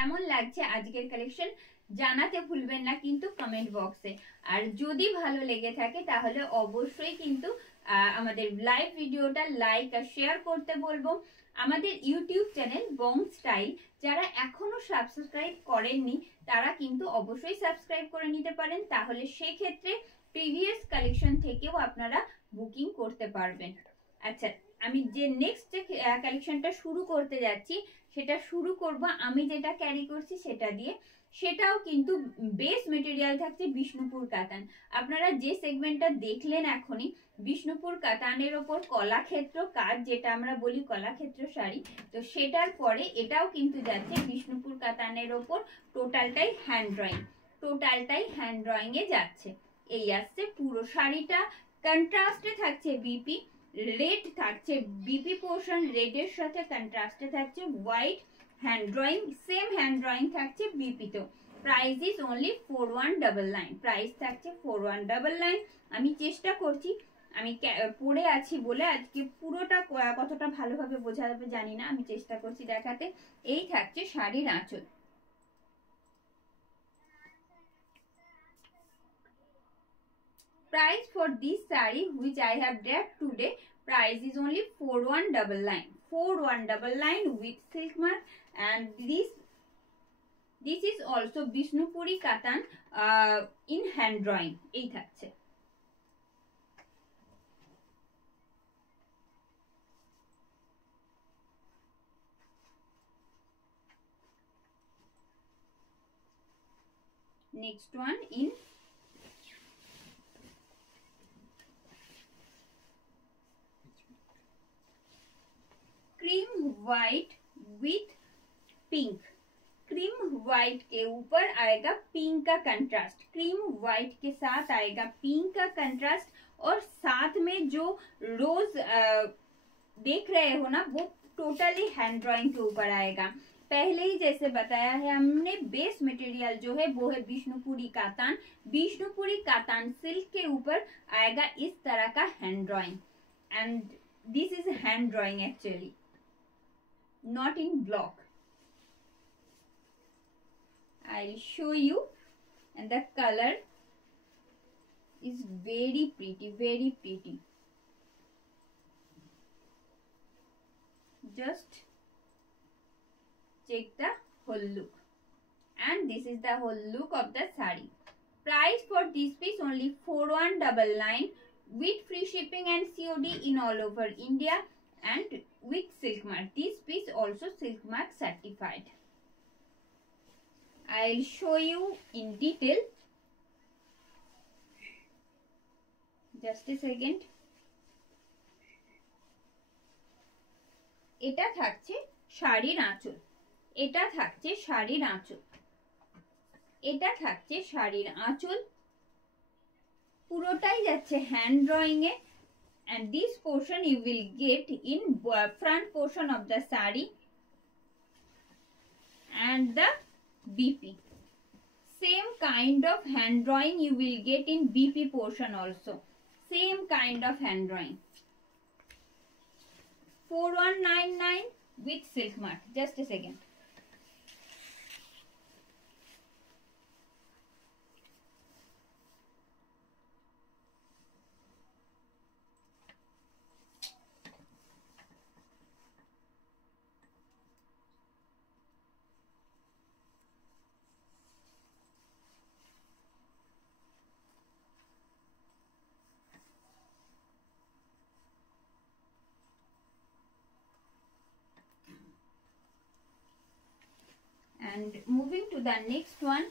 কেমন লাগছে আজকের কালেকশন জানাতে ভুলবেন না কিন্তু কমেন্ট বক্সে। আর যদি ভালো লেগে থাকে তাহলে অবশ্যই কিন্তু আমাদের লাইভ ভিডিওটা লাইক আর শেয়ার করতে বলবো। আমাদের ইউটিউব চ্যানেল বং স্টাইল যারা এখনো সাবস্ক্রাইব করেননি তারা কিন্তু অবশ্যই সাবস্ক্রাইব করে নিতে পারেন, তাহলে সেক্ষেত্রে প্রিভিয়াস কালেকশন থেকেও আপনারা বুকিং করতে পারবেন। আচ্ছা, আমি যে নেক্সট যে কালেকশনটা শুরু করতে যাচ্ছি সেটা শুরু করব আমি যেটা ক্যারি করছি সেটা দিয়ে। সেটাও কিন্তু বেস মেটেরিয়াল থাকছে বিষ্ণুপুর কাতান। আপনারা যে সেগমেন্টটা দেখলেন এখনই বিষ্ণুপুর কাতানের ওপর কলাক্ষেত্র কাজ, যেটা আমরা বলি কলাক্ষেত্র শাড়ি, তো সেটার পরে এটাও কিন্তু যাচ্ছে বিষ্ণুপুর কাতানের ওপর টোটালটাই হ্যান্ড ড্রয়িং এ যাচ্ছে। এই আসছে পুরো শাড়িটা। কন্ট্রাস্টে থাকছে বিপি রেড, থাকছে বিপি পোর্শন রেডের সাথে কন্ট্রাস্টে থাকছে white hand drawing, same hand drawing থাকছে বিপি তো। প্রাইস ইজ অনলি 4199, প্রাইস থাকছে 4199। আমি চেষ্টা করছি, আমি পরে আছি বলে আজকে পুরোটা কতটা ভালোভাবে বোঝা যাবে জানি না, আমি চেষ্টা করছি দেখাতে। এই থাকছে শাড়ির আঁচল। Price for this saree which I have draped today, price is only 4199 with silk mark, and this is also Bishnupuri Katan in hand drawing এই থাকছে। Next one in cream white with pink. Cream white के ऊपर आएगा pink का contrast, cream white के साथ आएगा pink का कंट्रास्ट, और साथ में जो रोज देख रहे हो ना वो टोटली हैंड ड्राइंग के ऊपर आएगा। पहले ही जैसे बताया है हमने, बेस मटेरियल जो है वो है बिष्णुपुरी कातान। बिष्णुपुरी कातान सिल्क के ऊपर आएगा इस तरह का hand drawing, and this is hand drawing actually, not in block. I'll show you, and the color is very pretty, very pretty. Just check the whole look, and this is the whole look of the saree. Price for this piece only 4199 with free shipping and COD in all over India, and with silk mark. This piece also silk mark certified. I'll show you in detail. Just a second. এটা থাকছে শাড়ির আঁচল, এটা থাকছে শাড়ির আঁচল, এটা থাকছে শাড়ির আঁচল, পুরোটাই যাচ্ছে hand drawing A. And this portion you will get in front portion of the saree, and the BP. Same kind of hand drawing you will get in BP portion also. Same kind of hand drawing. 4199 with silk mark. Just a second. And moving to the next one,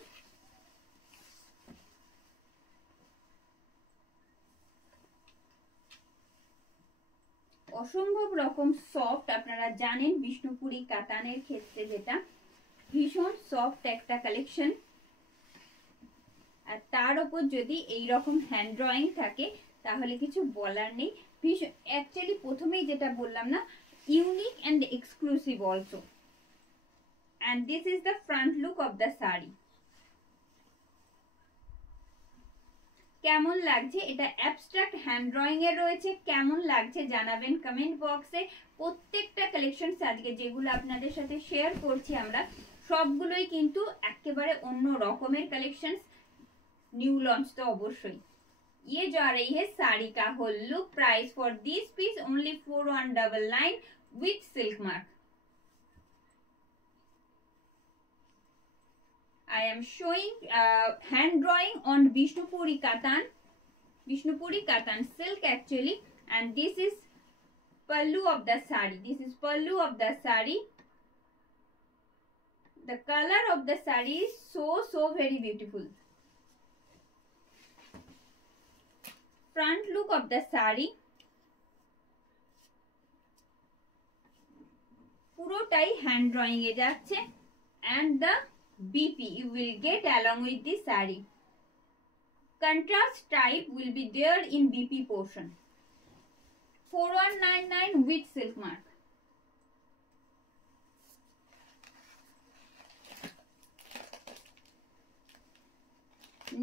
অসম্ভব রকম soft. আপনারা জানেন বিষ্ণুপুরি কাতানের ক্ষেত্রে যেটা ভীষণ soft একটা collection, আর তার উপর যদি এই রকম হ্যান্ড ড্রয়িং থাকে তাহলে কিছু বলার নেই। ভীষণ অ্যাকচুয়ালি প্রথমেই যেটা বললাম না, unique and exclusive also. And this is the front look of the saree. কেমন লাগছে? এটা অ্যাবস্ট্রাক্ট হ্যান্ড ড্রয়িং এ রয়েছে, কেমন লাগছে জানাবেন কমেন্ট বক্সে। প্রত্যেকটা কালেকশন আজকে যেগুলো আপনাদের সাথে শেয়ার করছি আমরা সবগুলোই কিন্তু একেবারে অন্য রকমের কালেকশনস, न्यू लॉन्च तो अवश्य। ये जा रही है साड़ी का whole look. Price for this piece only 4199 with silk mark. I am showing hand drawing on Vishnupuri Katan silk actually, and this is pallu of the sari. This is pallu of the sari. The color of the sari is so very beautiful. Front look of the sari, পুরোটাই hand drawing এ যাচ্ছে, and the BP you will get along with the sari. Contrast type will be there in BP portion. 4199 with silk mark.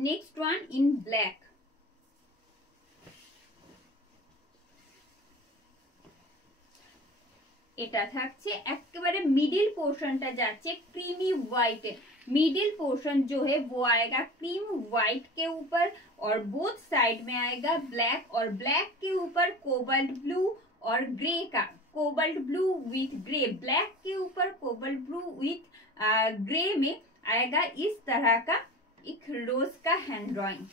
Next one in black. এটা থাকছে একেবারে middle पोर्शनটা যাচ্ছে creamy white. Middle portion जो है वो आएगा cream white के ऊपर और बोथ साइड में आएगा ब्लैक, और ब्लैक के ऊपर कोबाल्ट ब्लू और ग्रे का, cobalt blue with grey, black के ऊपर कोबाल्ट ब्लू विथ ग्रे में आएगा इस तरह का एक रोज का हैंड ड्रॉइंग।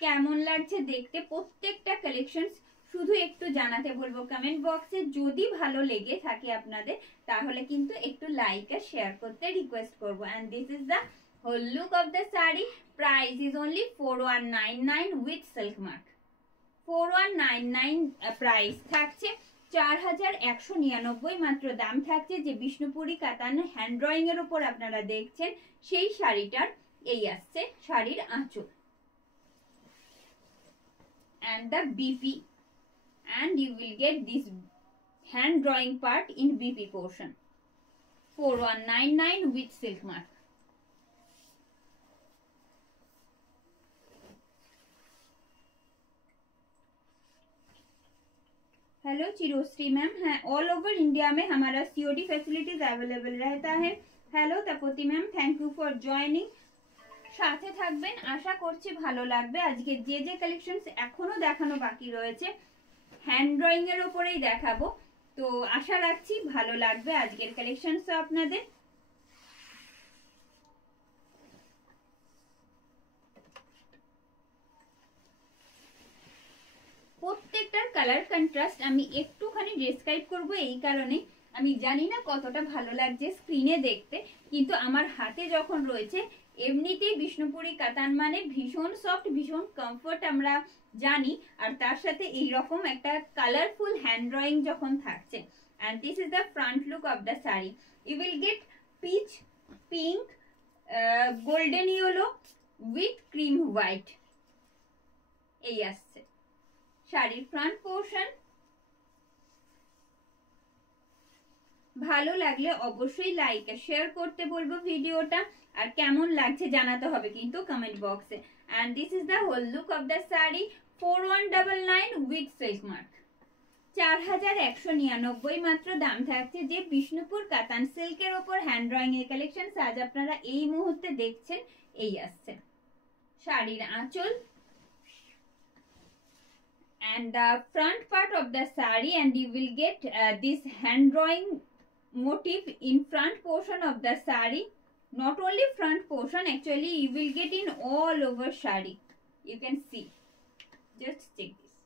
কেমন লাগছে দেখতে প্রত্যেকটা কালেকশনস শুধু একটু জানাতে বলবো কমেন্ট বক্সে। যদি ভালো লেগে থাকে আপনাদের তাহলে কিন্তু একটু লাইক আর শেয়ার করতে রিকোয়েস্ট করব। And this is the whole look of the sari. Price is only 4199 with silk mark. 4199 price থাকছে, 4199 মাত্র দাম থাকছে। যে বিষ্ণুপুরি কাতান হ্যান্ড ড্রয়িং এর উপর আপনারা দেখছেন সেই শাড়িটার এই আসছে শাড়ির আঁচল, and the BP, and you will get this hand drawing part in BP portion. 4199 with silk mark. Hello Chiroshree ma'am, है ऑल ओवर इंडिया में हमारा सीओडी फैसिलिटीज अवेलेबल रहता है। Hello Tapati ma'am, thank you for joining. সাথে থাকবেন, আশা করছি ভালো লাগবে। আজকে যে যে কালেকশনস এখনো দেখানো বাকি রয়েছে হ্যান্ড ড্রয়িং এর উপরেই দেখাবো, তো আশা রাখছি ভালো লাগবে আজকের কালেকশনস আপনাদের। প্রত্যেকটার কালার কন্ট্রাস্ট আমি একটুখানি ডেসক্রাইব করব, এই কারণে আমি জানি না কতটা ভালো লাগছে স্ক্রিনে দেখতে, কিন্তু আমার হাতে যখন রয়েছে এমনিতেই বিষ্ণুপুরি কাতান মানে ভীষণ সফট, ভীষণ কমফোর্ট আমরা জানি, আর তার সাথে এই রকম একটা কালারফুল হ্যান্ড ড্রয়িং যখন থাকছে। and this is the front look of the saree. You will get peach, pink, golden yellow with cream white. এই আসছে শাড়ির ফ্রন্ট পোর্শন। ভালো লাগলে অবশ্যই লাইক আর শেয়ার করতে বলবো ভিডিওটা, আর কেমন লাগছে জানাতে হবে কিন্তু কমেন্ট বক্সে। and this is the whole look of the saree. 4199 with silk mark. 4199 মাত্র দাম থাকছে। যে বিষ্ণুপুর কাতান সিল্কের উপর হ্যান্ড ড্রয়িং এর কালেকশন আজ আপনারা এই মুহূর্তে দেখছেন এই আসছে শাড়ির আঁচল, and the front part of the saree, and you will get this hand drawing motif in front portion of the saree. Not only front portion, actually you will get in all over saree. You can see, just check this.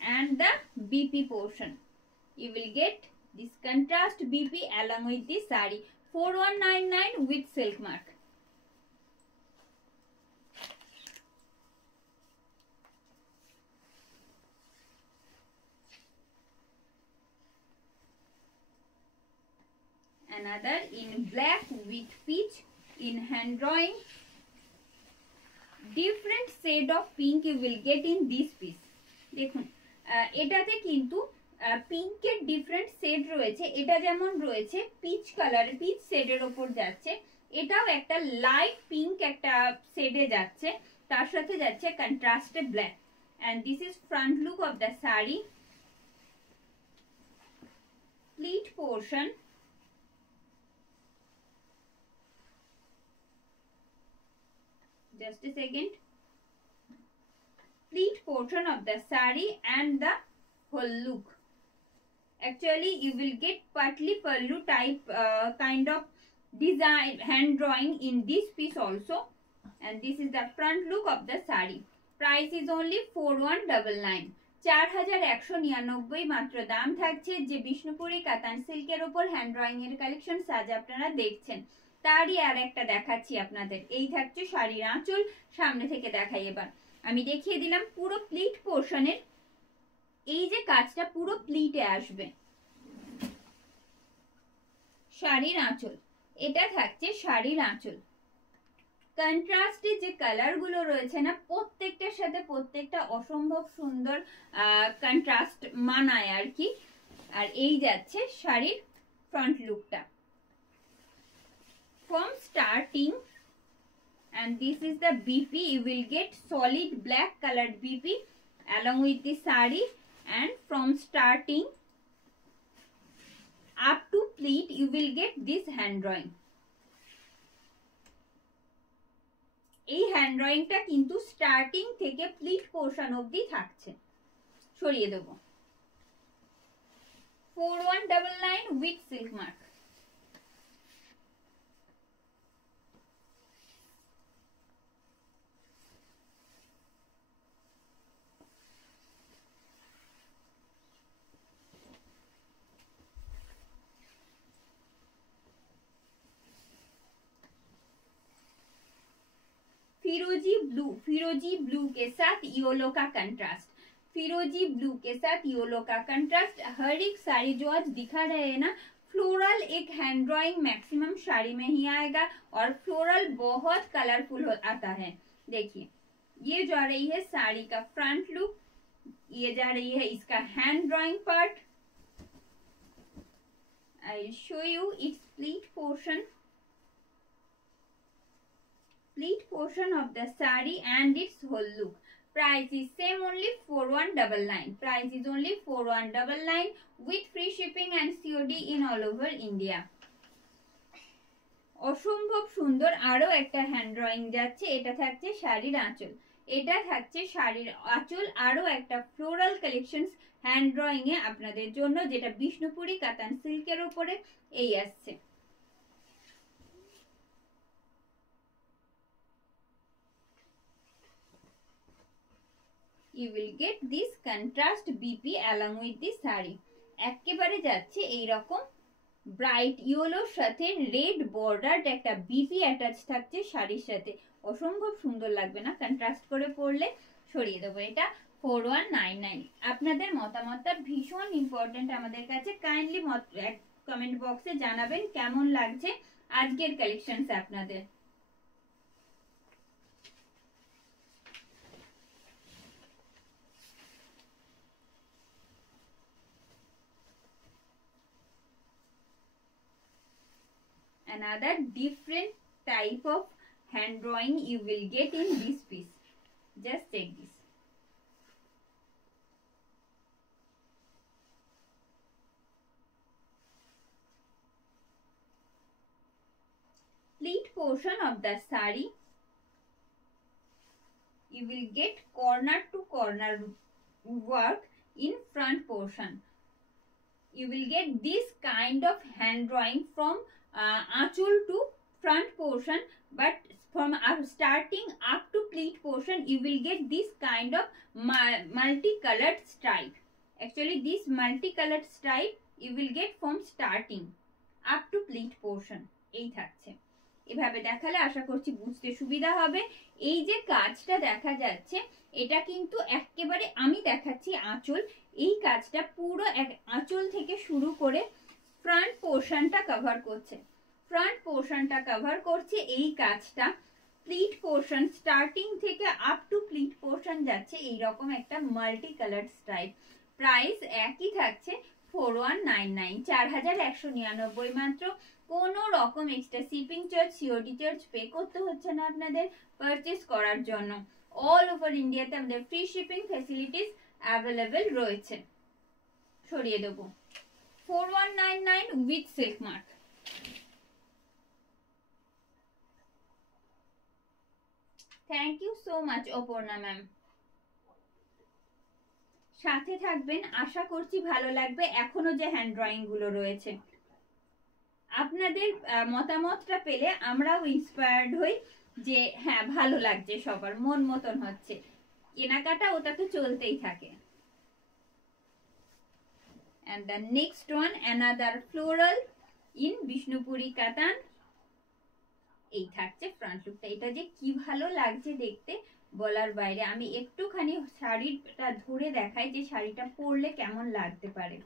And the BP portion, you will get this contrast BP along with the saree. 4199 with silk mark. Another in black with peach in hand drawing. Different shade of pink you will get in this piece. দেখুন এটাতে কিন্তু পিঙ্কের different shade রয়েছে। এটা যেমন রয়েছে peach colour, pitch শেডের ওপর যাচ্ছে, এটাও একটা লাইট পিঙ্ক একটা শেডে যাচ্ছে, তার সাথে যাচ্ছে কন্ট্রাস্টে black. and this is front look of the saree. portion, just a second, pleat portion of the sari and the whole look. Actually you will get patli pallu type kind of design hand drawing in this piece also, and this is the front look of the sari. Price is only 4199, 4199 মাত্র দাম থাকছে। যে বিষ্ণুপুরি কাতান সিল্কের উপর hand drawing এর collection আজ আপনারা দেখছেন, তারই আর একটা দেখাচ্ছি আপনাদের। এই থাকছে শাড়ির আঁচল, সামনে থেকে দেখাই। এবার আমি দেখিয়ে দিলাম পুরো প্লিট পোর্শনের এই যে কাজটা পুরো প্লিটে আসবে। শাড়ির আঁচল, এটা থাকছে শাড়ির আঁচল। কন্ট্রাস্টে যে কালার গুলো রয়েছে না, প্রত্যেকটার সাথে প্রত্যেকটা অসম্ভব সুন্দর কন্ট্রাস্ট মানায় আর কি। আর এই যাচ্ছে শাড়ির ফ্রন্ট লুকটা from starting, and this is the BP. You will get solid black colored BP along with the sari, and from starting up to pleat you will get this hand drawing. এই hand ড্রয়িংটা কিন্তু starting থেকে pleat portion অবধি থাকছে। সরিয়ে দেব। 4199 with silk mark. फिरोजी blue के साथ येलो का कंट्रास्ट, फिरोजी ब्लू के साथ येलो का कंट्रास्ट। हर एक साड़ी जो आज दिखा रहे हैं ना, फ्लोरल एक हैंड ड्राइंग मैक्सिमम साड़ी में ही आएगा, और फ्लोरल बहुत कलरफुल आता है। देखिए ये जा रही है साड़ी का फ्रंट लुक, ये जा रही है इसका hand drawing part. I will show you it's pleat portion, pleat portion of the sari and its whole look. Price is same only 4199. Price is only 4199 with free shipping and COD in all over India. অসম্ভব সুন্দর আরো একটা hand drawing যাচ্ছে। এটা থাকছে শাড়ির আঁচল, এটা থাকছে শাড়ির আঁচল। আরো একটা ফ্লোরাল কালেকশনস হ্যান্ড ড্রয়িং এ আপনাদের জন্য, যেটা বিষ্ণুপুরি কাতান সিল্কের উপরে এই আসছে। You will get this contrast BP along with the sari. একেবারে যাচ্ছে এই রকম ব্রাইট ইয়েলোর সাথে রেড বর্ডার একটা বিপি অ্যাটাচ থাকছে শাড়ির সাথে। অসম্ভব সুন্দর লাগবে না কন্ট্রাস্ট করে পরলে? সরিয়ে দেবো। এটা 4199। আপনাদের মতামতটা ভীষণ ইম্পর্টেন্ট আমাদের কাছে। কাইন্ডলি কমেন্ট বক্সে জানাবেন কেমন লাগছে আজকের কালেকশনস আপনাদের। Another different type of hand drawing you will get in this piece. Just check this. Pleat portion of the sari, you will get corner to corner work in front portion. You will get this kind of hand drawing from achul to front portion, but from starting up to pleat portion you will get this kind of multicolored stripe. Actually this multicolored stripe you will get from starting up to pleat portion. এই থাকছে। এভাবে দেখালে আশা করছি বুঝতে সুবিধা হবে। এই যে কাজটা দেখা যাচ্ছে এটা কিন্তু একেবারে আমি দেখাচ্ছি আঁচল। এই কাজটা পুরো আঁচল থেকে শুরু করে ফ্রন্ট পোর্শনটা কভার করছে, ফ্রন্ট পোর্শনটা কভার করছে এই কাজটা। প্লিট পোর্শন স্টার্টিং থেকে আপ টু প্লিট পোর্শন যাচ্ছে এই রকম একটা মাল্টি কালার স্ট্রাইপ। প্রাইস একই থাকছে 4199, 4199 মাত্র। কোনো রকম extra shipping charge COD charge pay করতে হচ্ছে না আপনাদের পারচেজ করার জন্য। অল ওভার ইন্ডিয়াতে আমাদের ফ্রি শিপিং ফ্যাসিলিটিস অ্যাভেলেবেল রয়েছে। সরিয়ে দেবো। 4199 with silk mark. Thank you so much Aparna ma'am. সাথে থাকবেন, আশা করছি ভালো লাগবে। এখনো যে হ্যান্ড ড্রয়িং গুলো রয়েছে, আপনাদের মতামতটা পেলে আমরাও ইন্সপায়ার্ড হই যে হ্যাঁ ভালো লাগছে, সবার মন মতন হচ্ছে। কেনাকাটা ওটা তো চলতেই থাকে। And the next one, another floral in Bishnupuri কাতান। এই থাকছে ফ্রন্ট লুকটা। এটা যে কি ভালো লাগছে দেখতে বলার বাইরে। আমি একটুখানি শাড়িটা ধরে দেখাই যে শাড়িটা পরলে কেমন লাগতে পারে।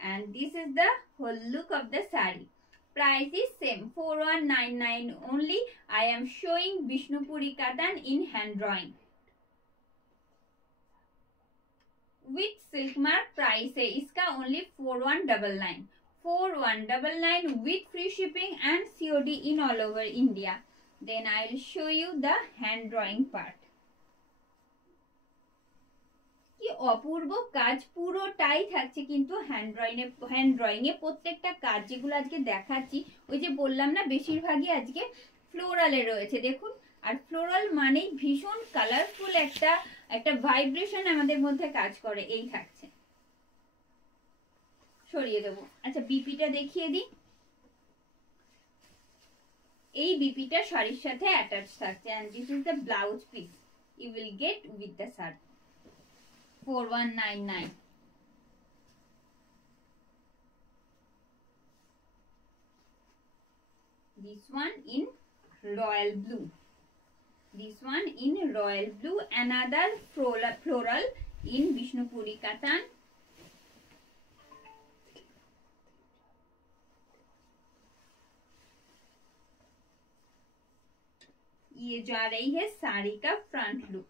And this is the whole look of the saree. Price is same, 4199 only. I am showing Bishnupuri Katan in hand drawing. With silk mark price है इसका only 4199. 4199 with free shipping and COD in all over India. Then I will show you the hand drawing part. কি অপূর্ব কাজ, পুরোটাই থাকছে কিন্তু hand drawing এ প্রত্যেকটা কাজ যেগুলো আজকে দেখাচ্ছি, ওই যে বললাম না বেশিরভাগই আজকে ফ্লোরালে রয়েছে। দেখুন, আর ফ্লোরাল মানেই ভীষণ কালারফুল একটা ভাইব্রেশন আমাদের মধ্যে কাজ করে। এই থাকছে, সরিয়ে দেবো। আচ্ছা, বিপিটা দেখিয়ে দিই। এই বিপিটা শাড়ির সাথে অ্যাটাচ থাকছে। and this is the blouse piece you will get with the shirt. 4199. This one in royal blue. This one in royal blue. Another floral in Bishnupuri Katan. ये जा रही है साड़ी का फ्रंट लुक।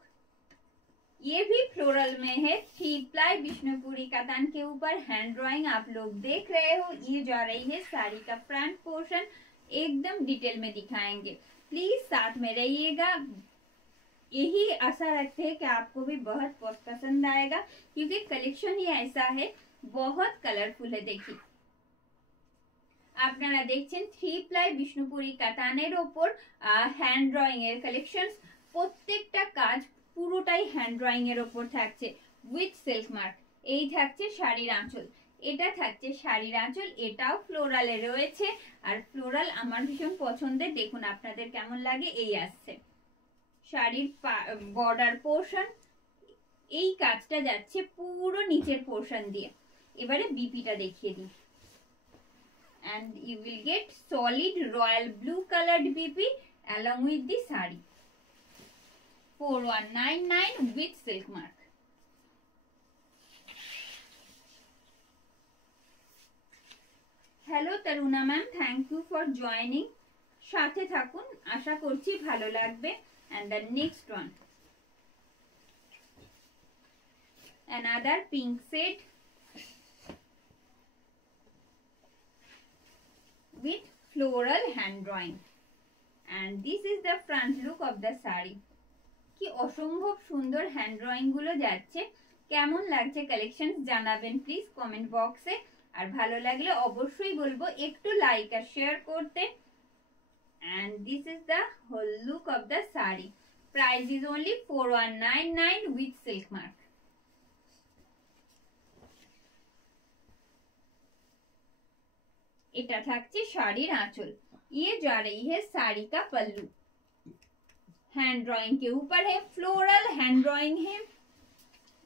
ये भी फ्लोरल में है। 3 प्लाई विष्णुपुरी कतान के ऊपर हैंड ड्राइंग आप लोग देख रहे हो। ये जा रही है साड़ी का फ्रंट पोर्शन। एकदम डिटेल में दिखाएंगे, प्लीज साथ में रहिएगा। यही आशा रखते हैं कि आपको भी बहुत पसंद आएगा, क्योंकि कलेक्शन ही ऐसा है, बहुत कलरफुल है। देखिए, আপনারা দেখছেন 3 প্লাই বিষ্ণুপুরি কাতানের ওপর হ্যান্ড ড্রয়িং এর কালেকশনস। প্রত্যেকটা কাজ পুরোটাই হ্যান্ড ড্রয়িং এর ওপর থাকছে উইথ সিল্ক মার্ক। এই থাকছে শাড়ির আঁচল, এটা থাকছে শাড়ির আঁচল, এটাও ফ্লোরালে রয়েছে। আর ফ্লোরাল আমার ভীষণ পছন্দের। দেখুন আপনাদের কেমন লাগে। এই আসছে শাড়ির বর্ডার পোর্শন। এই কাজটা যাচ্ছে পুরো নিচের পোর্শন দিয়ে। এবারে বিপিটা দেখিয়ে দিই। And you will get solid royal blue colored BP along with the saree. 4199 with silk mark. Hello Taruna ma'am, thank you for joining. সাথে থাকুন, আশা করছি ভালো লাগবে। And the next one, another pink shade with floral hand drawing, and this is the front look of the saree. কি অসম্ভব সুন্দর hand drawing গুলো যাচ্ছে। কেমন লাগছে কালেকশন জানাবেন প্লিজ কমেন্ট বক্সে। আর ভালো লাগলে অবশ্যই বলবো একটু লাইক আর শেয়ার করতে। and this is the whole look of the saree. Price is only 4199 with silk mark. এটা থাকছে শাড়ির আঁচল। ये जा रही है साड़ी का पल्लू। हैंड ड्राइंग के ऊपर है फ्लोरल हैंड ड्राइंग है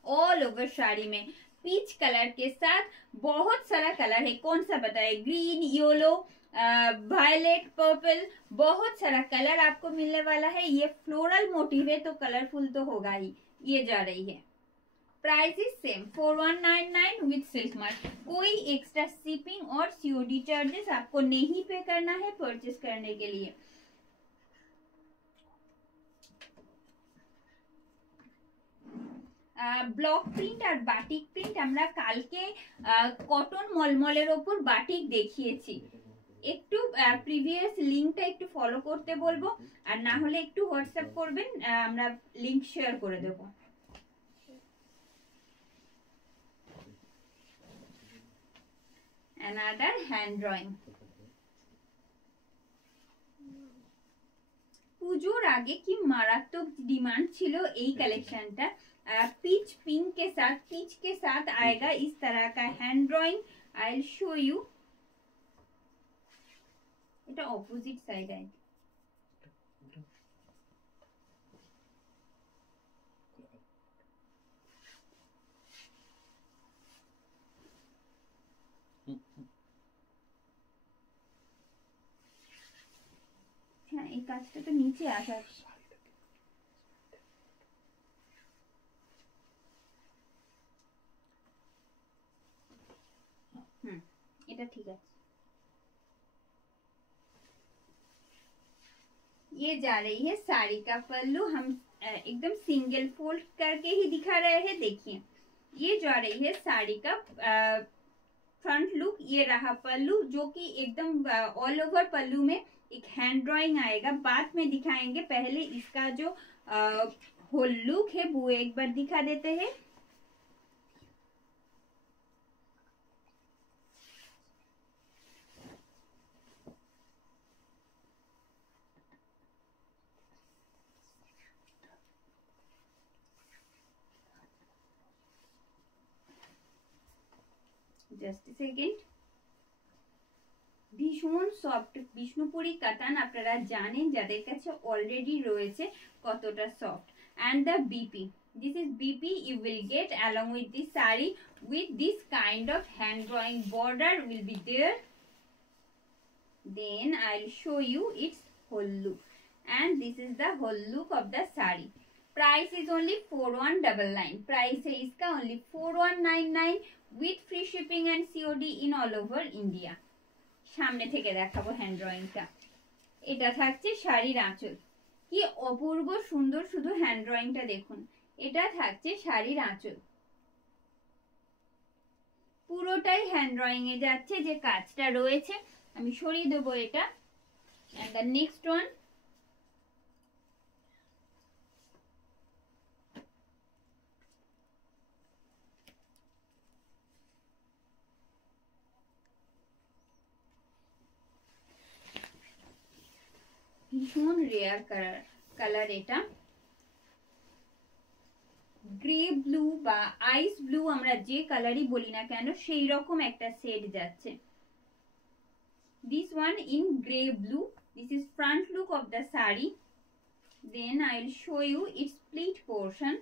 ऑल ओवर साड़ी में। पीच कलर के साथ बहुत सारा कलर है। कौन सा बताए? ग्रीन, येलो, वायलेट, पर्पल, बहुत सारा कलर आपको मिलने वाला है। ये फ्लोरल मोटिव है तो कलरफुल तो होगा ही। ये जा रही है। Price is same 4199 with silk mark. कोई एक्स्ट्रा शिपिंग और सीओडी चार्जेस आपको नहीं पे करना है परचेस करने के लिए। ব্লক প্রিন্ট আর বাটিক প্রিন্ট আমরা কালকে কটন মলমলের ওপর বাটিক দেখিয়েছি। একটু প্রিভিয়াস লিংকটা একটু ফলো করতে বলবো, আর না হলে একটু হোয়াটসঅ্যাপ করবেন, আমরা লিংক শেয়ার করে দেবো। another hand drawing. পুজোর আগে কি মারাত্মক ডিমাंड ছিল এই কালেকশনটা। पीच पिंक के साथ, पीच के साथ आएगा इस तरह का hand drawing. I will show you. এটা অপোজিট সাইড है। হ্যাঁ এই কাজটা তো নিচে আসা। এটা ঠিক আছে। ये जा रही है साड़ी का पल्लू। हम एकदम सिंगल फोल्ड करके ही दिखा रहे हैं। देखिए ये जा रही है साड़ी का फ्रंट लुक। ये रहा पल्लू जो कि एकदम ऑल ओवर पल्लू में एक हैंड ड्राइंग आएगा। बाद में दिखाएंगे, पहले इसका जो होल लुक है वो एक बार दिखा देते हैं। Just second. ভীষণ সফট বিষ্ণুপুরি কাতান আপনারা জানেন যাদের কাছে অলরেডি রয়েছে কতটা soft. and the BP, this is BP you will get along with this saree with this kind of hand drawing border will be there. Then I'll show you its whole look, and this is the whole look of the saree. Price is only 4199. Price है इसका only 4199 with free shipping and COD in all over India. সামনে থেকে দেখাবো hand ড্রয়িংটা। এটা থাকছে শাড়ির আঁচল। কি অপূর্ব সুন্দর, শুধু হ্যান্ড ড্রয়িংটা দেখুন। এটা থাকছে শাড়ির আঁচল, পুরোটাই হ্যান্ড ড্রয়িং এ যাচ্ছে। যে কাজটা রয়েছে আমি সরিয়ে দেবো এটা। and the next one, ভীষণ রেয়ার কালার। এটা গ্রে ব্লু বা আইস ব্লু আমরা যে কালারই বলি না কেন সেই রকম একটা শেড যাচ্ছে। this one in grey blue. This is front look of the saree. Then I will show you its pleat portion.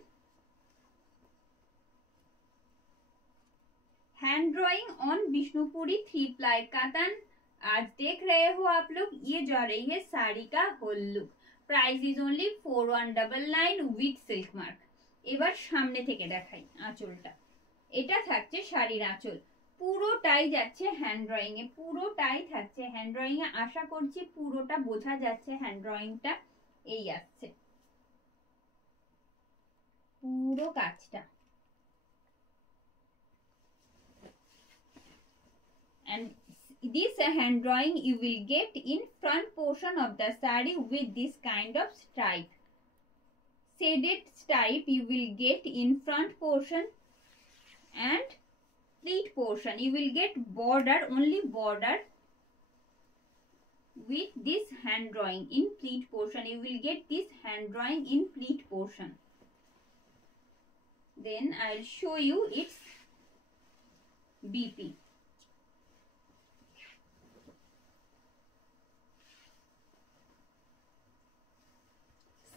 hand drawing on Bishnupuri 3-ply cotton. आज देख रहे हो आप लोग, ये जा रही है साड़ी का whole look. Price is only 4199 with silk mark. এবার সামনে থেকে দেখাই আঁচলটা। এটা থাকছে শাড়ির আঁচল, পুরোটাই যাচ্ছে হ্যান্ড ড্রয়িং এ, পুরোটাই থাকছে হ্যান্ড ড্রয়িং এ। আশা করছি পুরোটা বোঝা যাচ্ছে হ্যান্ড ড্রয়িংটা এই আসছে পুরো কাজটা। and this hand drawing you will get in front portion of the saree with this kind of stripe, shaded stripe you will get in front portion, and pleat portion you will get border, only border with this hand drawing in pleat portion. You will get this hand drawing in pleat portion. Then I'll show you its BP.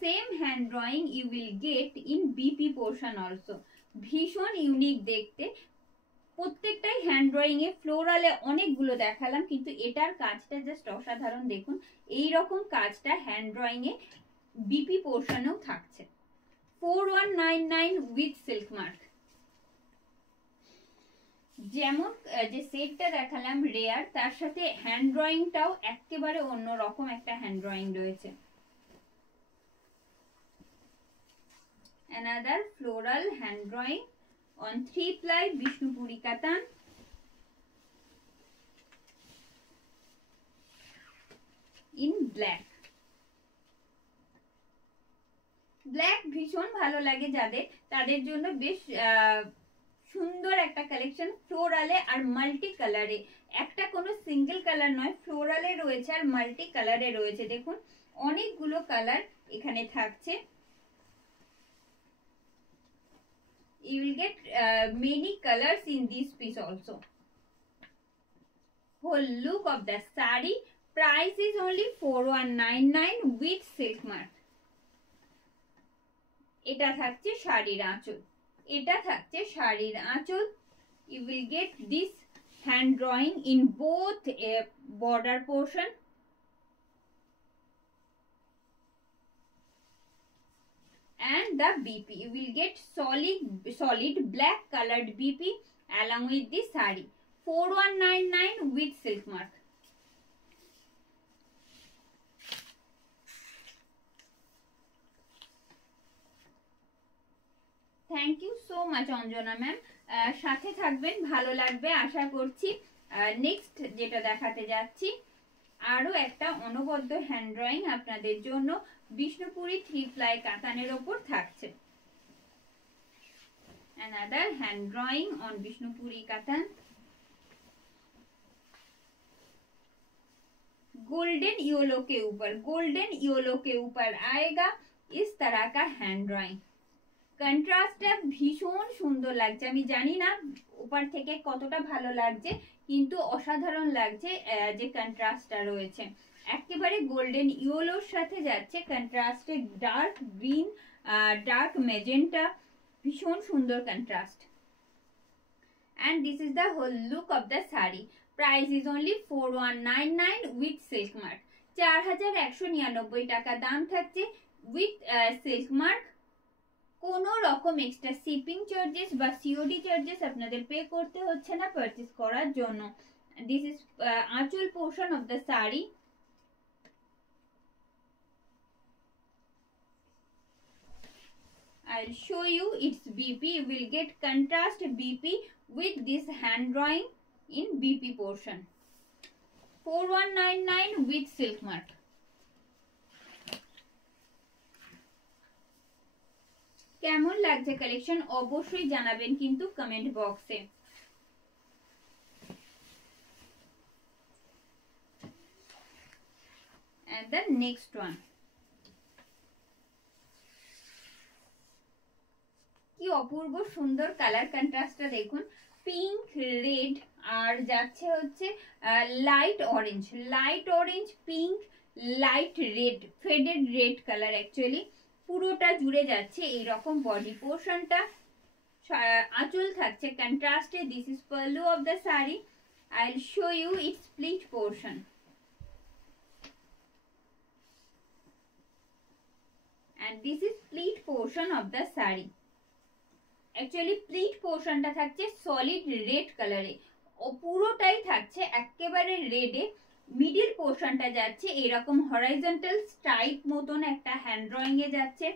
Same hand drawing you will get in BP portion also. ভীষণ unique দেখতে, প্রত্যেকটাই hand drawing এ। ফ্লোরালে অনেকগুলো দেখালাম কিন্তু এটার কাজটা just অসাধারণ। দেখুন এই রকম কাজটা হ্যান্ড ড্রয়িং এ বিপি পোর্শনেও থাকছে। 4199 উইথ সিল্ক মার্ক। যেমন যে সেটটা দেখালাম রেয়ার, তার সাথে হ্যান্ড ড্রয়িংটাও একেবারে অন্যরকম একটা হ্যান্ড ড্রয়িং রয়েছে। Another floral hand drawing on 3-ply Bishnupuri cotton. In black. Black ভীষণ ভালো লাগে যাদের, তাদের জন্য বেশ সুন্দর একটা কালেকশন ফ্লোরালে আর মাল্টি কালারে, একটা কোনো সিঙ্গেল কালার নয়, ফ্লোরালে রয়েছে আর মাল্টি কালারে রয়েছে। দেখুন অনেকগুলো কালার এখানে থাকছে। You will get many colors in this piece also. Whole look of the saree, price is only 4199 with silk mark. এটা থাকছে শাড়ির আঁচল, এটা থাকছে শাড়ির আঁচল। You will get this hand drawing in both a border portion and the BP. You will get solid black colored BP along with this saree. 4199 with silk mark. Thank you so much Anjana ma'am, সাথে থাকবেন, ভালো লাগবে আশা করছি। Next যেটা দেখাতে যাচ্ছি, আরো একটা অনবদ্য হ্যান্ড ড্রয়িং আপনাদের জন্য বিষ্ণুপুরি 3 ply কাতানের ওপর থাকছে। Another hand drawing on Bishnupuri Katan. Golden yellow के ऊपर आएगा इस तरह का हैंड ड्रॉइंग। কন্ট্রাস্টটা ভীষণ সুন্দর লাগছে, আমি জানি না উপর থেকে কতটা ভালো লাগছে, কিন্তু অসাধারণ লাগছে যে কন্ট্রাস্টটা রয়েছে। একেবারে গোল্ডেন ইয়েলোর সাথে যাচ্ছে কন্ট্রাস্টে ডার্ক গ্রিন, ডার্ক মেজেন্টা, ভীষণ সুন্দর contrast. and this is the whole look of the saree. Price is only 4199 with silk mark. 4199 টাকা দাম থাকছে with silk mark। কোনো রকম এক্সট্রা শিপিং চার্জেস বা সিওডি চার্জেস আপনাদের পে করতে হচ্ছে না পারচেজ করার জন্য। দিস ইজ আঁচল portion of the sari. I'll show you its BP. You will get contrast BP with this hand drawing in BP portion. 4199 with silk mark. কেমন লাগছে কালেকশন অবশ্যই জানাবেন কিন্তু কমেন্ট বক্সে। And the next one, কি অপূর্ব সুন্দর colour কন্ট্রাস্টটা দেখুন, পিঙ্ক রেড আর যাচ্ছে হচ্ছে light orange pink light red, faded red colour actually পুরোটা জুড়ে যাচ্ছে এইরকম বডি পোর্শনটা। আঁচল থাকছে কন্ট্রাস্টে। This is pallu of the sari. I will show you its split portion. and this is pleat portion of the saree. Actually pleat পোর্শনটা থাকছে সলিড রেড কালারে, ও পুরোটাই থাকছে একেবারে রেডে। মিডিল পোর্শনটা যাচ্ছে এরকম হরাইজন্টাল স্ট্রাইপ মতন একটা হ্যান্ড ড্রয়িং এ যাচ্ছে।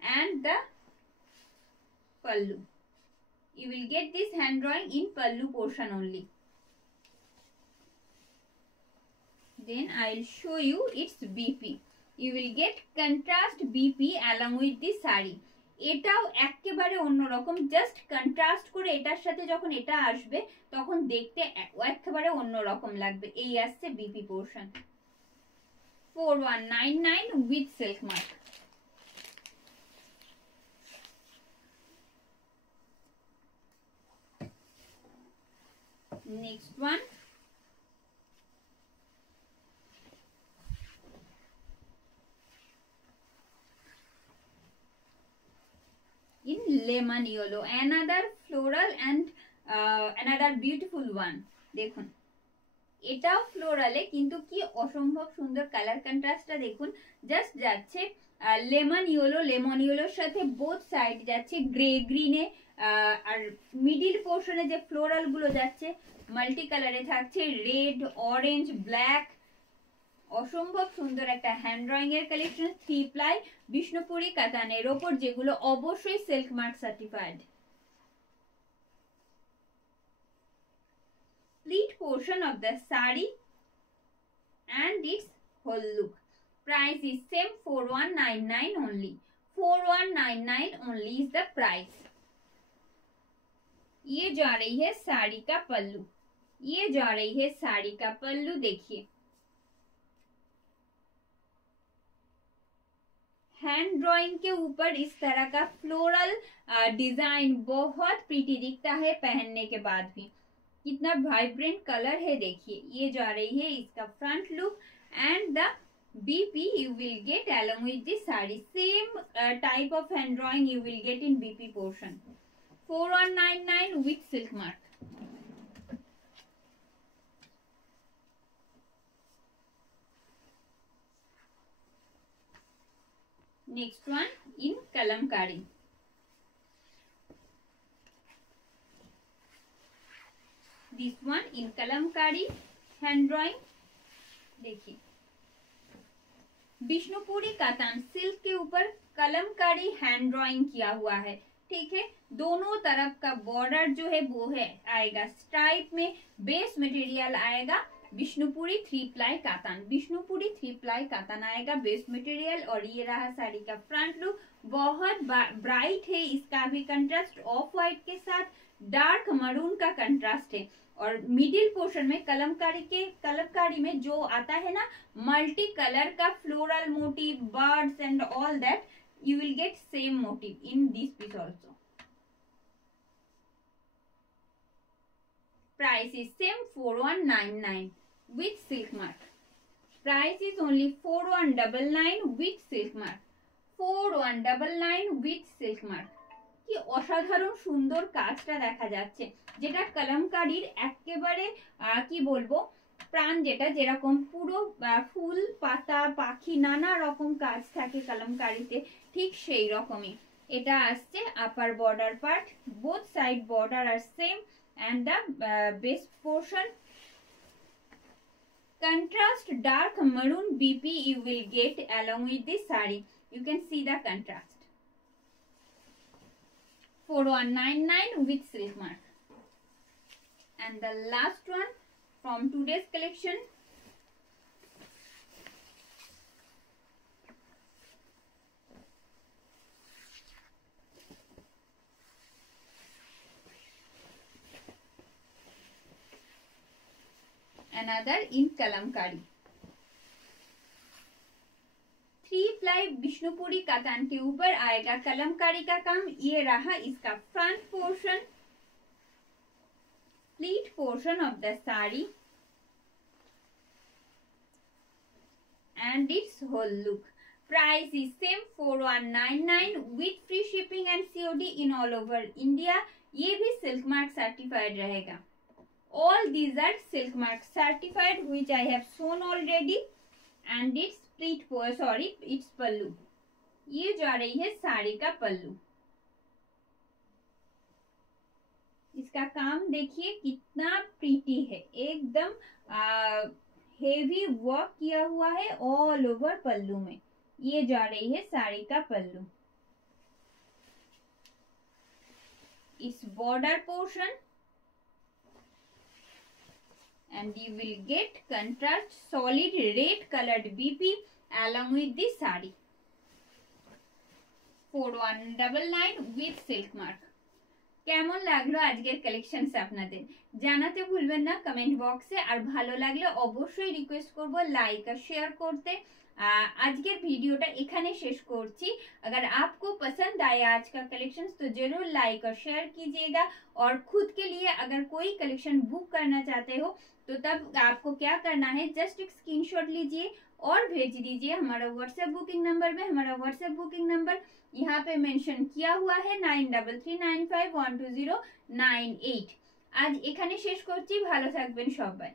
and the pallu, you will get this hand drawing in pallu portion only. Then I will show you its BP. You will get contrast BP along with the saree. এটাও একেবারে অন্যরকম, just contrast করে এটার সাথে যখন এটা আসবে তখন দেখতে একেবারে অন্যরকম লাগবে। এই আসছে BP portion. 4199 with silk mark. Next one, in lemon yellow, another floral and another beautiful one. দেখুন এটাও ফ্লোরালে, কিন্তু কি অসম্ভব সুন্দর কালার কন্ট্রাস্টটা দেখুন। জাস্ট যাচ্ছে লেমন ইয়েলোর সাথে বোথ সাইড যাচ্ছে গ্রে গ্রিনে, আর মিডিল পোর্শনে যে ফ্লোরাল গুলো যাচ্ছে মাল্টি কালারে থাকছে রেড অরেঞ্জ ব্ল্যাক। অসম্ভব সুন্দর একটা হ্যান্ড ড্রয়িং এর কালেকশন 3 ply বিষ্ণুপুরি কাতানের ওপর, যেগুলো অবশ্যই silk mark certified. Pleat portion of the saree and its whole look. Price is same 4199 only. 4199 only is the price. ये जा रही है साड़ी का पल्लू, ये जा रही है साड़ी का पल्लू। देखिए हैंड ड्राइंग के ऊपर इस तरह का फ्लोरल डिजाइन बहुत प्रीटी दिखता है पहनने के बाद भी। कितना वाइब्रेंट कलर है देखिए। ये जा रही है इसका front look and the BP you will get along with this saree. Same type of hand drawing you will get in BP portion. 4199 with silk mark. Next one in kalamkari. This one in kalamkari hand drawing. देखिए Vishnupuri katan silk के ऊपर Kalamkari hand drawing किया हुआ है। ठीक है, दोनों तरफ का बॉर्डर जो है वो है आएगा स्ट्राइप में। बेस मटेरियल आएगा विष्णुपुरी 3 प्लाई कातान, विष्णुपुरी 3 प्लाई कातान आएगा बेस मटेरियल। और ये रहा साड़ी का फ्रंट लुक, बहुत ब्राइट है। इसका भी कंट्रास्ट ऑफ व्हाइट के साथ डार्क मरून का कंट्रास्ट है। और मिडिल पोर्शन में कलमकारी में जो आता है ना मल्टी कलर का floral motif, birds and all that, you will get same motif in this piece also. Price is same 4199 with silk mark. Price is only 4199 with silk mark. 4199 with silk mark. কি অসাধারণ সুন্দর কাজটা দেখা যাচ্ছে, যেটা কলমকারীর একেবারে কি বলবো প্রাণ, যেটা যেরকম পুরো ফুল পাতা পাখি নানা রকম কাজ থাকে কলমকারীতে, ঠিক সেই রকমই এটা আসছে। Upper border part, both side border আর same and the base portion contrast dark maroon BP you will get along with this saree. You can see the contrast. 4199 with silk mark. And the last one from today's collection, another in kalamkari 3 ply Vishnupuri katan के ऊपर आएगा कलमकारी का काम। ये रहा इसका front portion, pleat portion of the sari and it's whole look. Price is same 4199 with free shipping and COD in all over India. ये भी सिल्क मार्क सर्टिफाइड रहेगा। All these are silk mark certified, which I have shown already, and its its पल्लू। ये जा रही है साड़ी का पल्लू। इसका काम देखिए कितना प्रीटी है, एकदम हेवी वर्क किया हुआ है ऑल ओवर पल्लू में। ये जा रही है साड़ी का पल्लू। इस border portion and you will get contrast solid red colored BP along with this saree. 4199 with silk mark. কেমন লাগলো আজকের কালেকশনস আপনাদের জানাতে ভুলবেন না কমেন্ট বক্সে। আর ভালো লাগলে অবশ্যই রিকোয়েস্ট করব লাইক আর শেয়ার করতে। আজকের वीडियोটা এখানে শেষ করছি। अगर आपको पसंद आया आज का कलेक्शन तो जरूर लाइक और शेयर कीजिएगा। और खुद के लिए अगर कोई कलेक्शन बुक करना चाहते हो तो तब आपको क्या करना है, जस्ट एक स्क्रीनशॉट लीजिए और भेज दीजिए हमारा व्हाट्सएप बुकिंग नंबर में। हमारा व्हाट्सएप बुकिंग नंबर यहाँ पे मेंशन किया हुआ है 9339512098। आज এখানে শেষ করছি, ভালো থাকবেন সবাই।